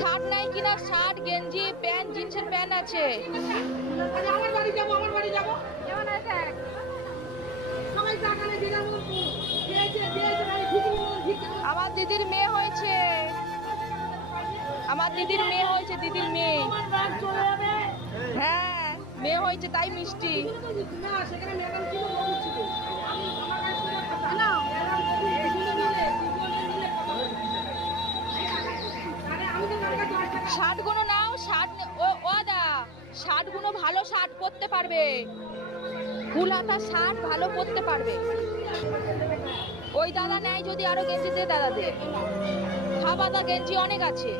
Shirt নাই কিনা, shirt গেঞ্জি প্যান্ট জিন্সের প্যান্ট আছে। আমার বাড়ি যাবো, আমার বাড়ি যাবো আমার দিদির মেয়ে হয়েছে, আমার দিদির মেয়ে হয়েছে, দিদির মেয়ে। হ্যাঁ মেয়ে হয়েছে তাই মিষ্টি। শার্ট গুলো নাও, শার্ট ও দা শার্ট গুলো ভালো শার্ট পরতে পারবে, ফুল হাতা শার্ট ভালো পরতে পারবে। ওই দাদা নেয় যদি আরো গেঞ্জি দে, দাদা দে, হাবাদা গেঞ্জি অনেক আছে।